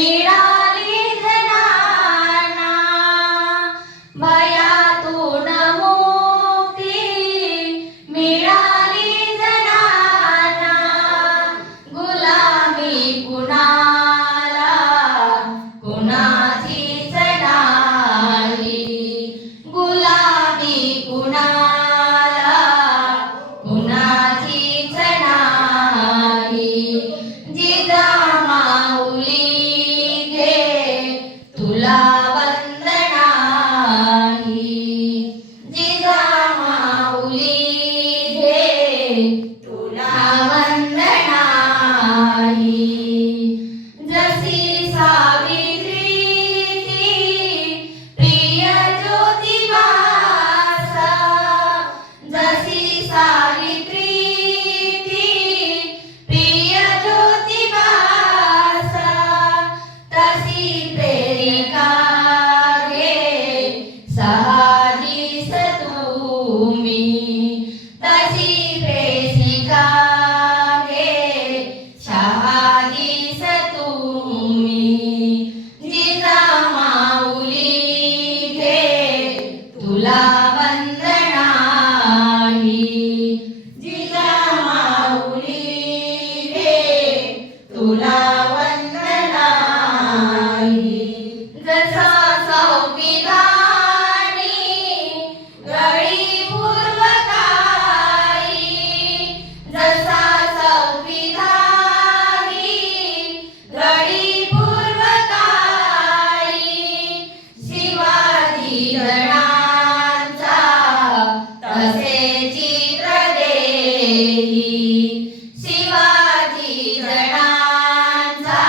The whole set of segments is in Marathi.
मिळाली जनाना भयातून मुक्ती मिळाली जनाना गुलामी कुणाला कुणाचीच नाही गुलामी कुणाला कुणाचीच नाही जिजामाऊली तुला वंदनाही जिजामाऊली तुला वंदनाही जशी सावित्री ती प्रिय ज्योतिबासा जशी सावित्री ती प्रिय ज्योतिबासा तशी प्रेरिका सहाजीस तुम्ही तशी प्रेसिका शहाजीस तुम्ही जिजामाऊली तुला वंदनाही जिजामाऊली तुला वंदनाही जसा संविधानी गळी पूर्वकारी जसा संविधानी गळी पूर्वकारी शिवाजी जणांचा तसे चित्र देई शिवाजी जणांचा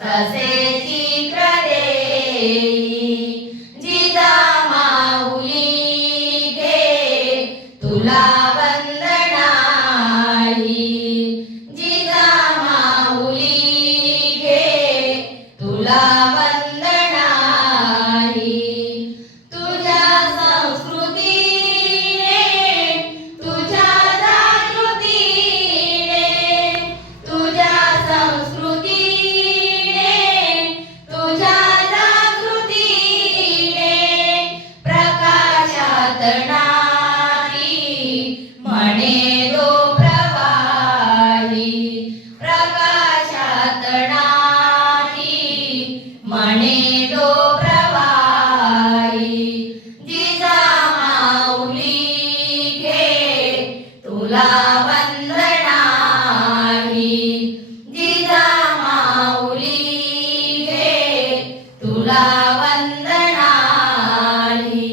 तसे चित्र देई जिजामाऊली तुला वंदनाही जिजामाऊली तुला वंदनाही तुझ्या संस्कृतीने तुझ्या जागृतीने तुझ्या संस्कृतीने तुझ्या जागृतीने प्रकाशात नारी म्हणे दो प्रवाही प्रकाशात नारी म्हणे दो प्रवाही जिजामाऊली तुला वंदनाही जिजामाऊली तुला वंदनाही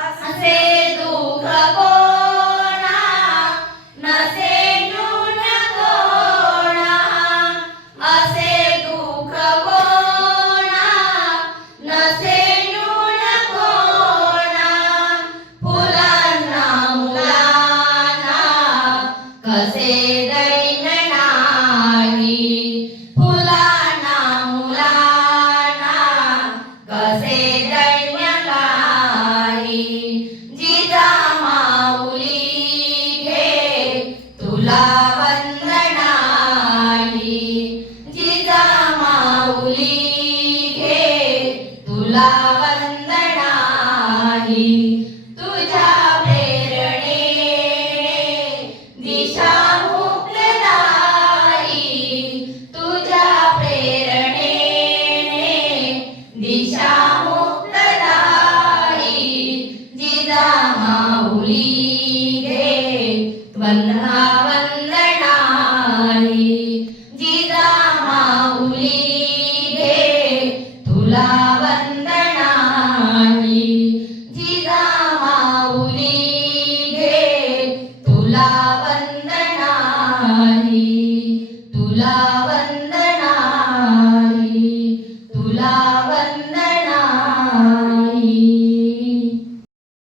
असे दुःख कोणा नसे न्यून कोणा असे दुःख कोणा नसे न्यून कोणा फुलांना मुलांना कसे दैन नाही फुलांना मुलांना कसे दैन्य नाही जिजामाऊली तुला वंदनाही जिजामाऊली तुला वंदनाही तुझ्या प्रेरणेने दिशा मुक्तदायी तुझ्या प्रेरणेने दिशा मुक्तदायी जिजामाऊली